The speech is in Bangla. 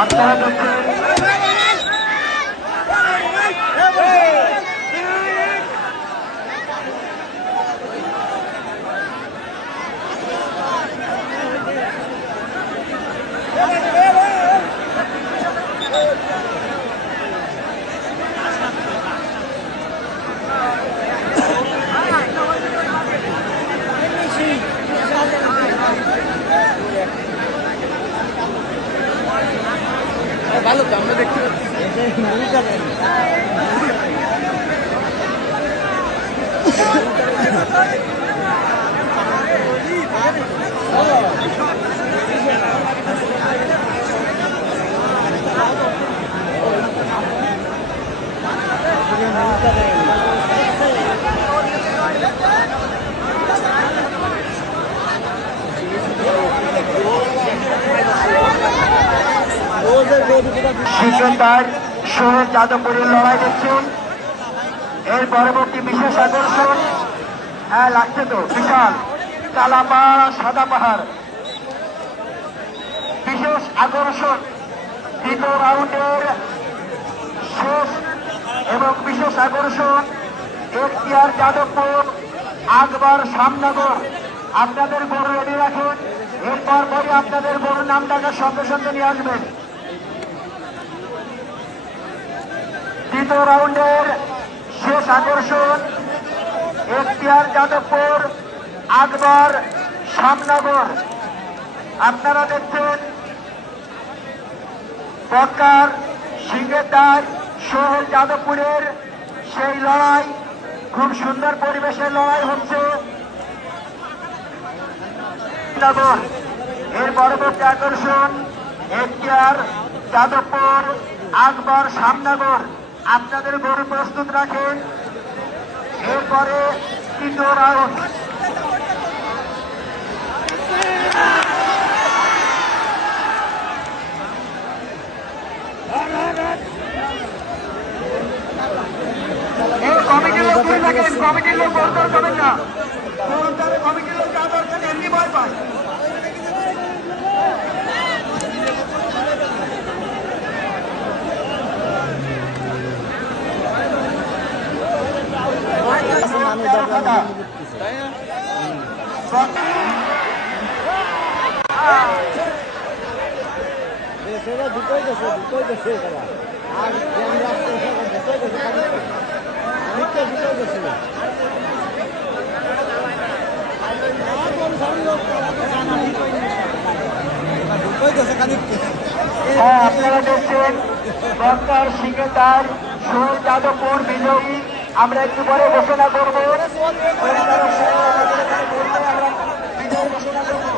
আপনারা দেখছেন ভালো তো আমরা দেখতে সিকন্দার সোহেল যাদবপুরের লড়াই দেখছেন। এর পরবর্তী বিশেষ আকর্ষণ, হ্যাঁ লাগছে তো, বিশাল কালাপাড়া সাদা পাহাড় বিশেষ আকর্ষণ। দ্বিতীয় রাউন্ডের শেষ এবং বিশেষ আকর্ষণ এখতিয়ার যাদবপুর আকবর শ্যামনগর। আপনাদের গরু রেডি রাখুন, এরপর পরে আপনাদের গরুর নামটাকে সঙ্গে সঙ্গে নিয়ে আসবেন। দ্বিতীয় রাউন্ডের শেষ আকর্ষণ এখতিয়ার যাদবপুর আকবর শ্যামনগর। আপনারা দেখছেন বক্কার সিংহের দাস সোহেল যাদবপুরের সেই লড়াই, খুব সুন্দর পরিবেশের লড়াই হচ্ছে। এর পরবর্তী আকর্ষণ এখতিয়ার যাদবপুর আকবর শ্যামনগর। আপনাদের গরু প্রস্তুত রাখেন, এরপরে তৃতীয় রাউন্ড। কমিটির লোক ধরে থাকেন, কমিটির লোক বলতে যাবেন না, কমিটির লোক যা দরকার এমনি ভয় পায়। দুটোই দেশে আর আপনারা দেখছেন বক্কার সিংহেদার সোহেল যাদবপুর বিজয়ী। আমরা একটু পরে ঘোষণা করবো, বিজয় ঘোষণা করবো।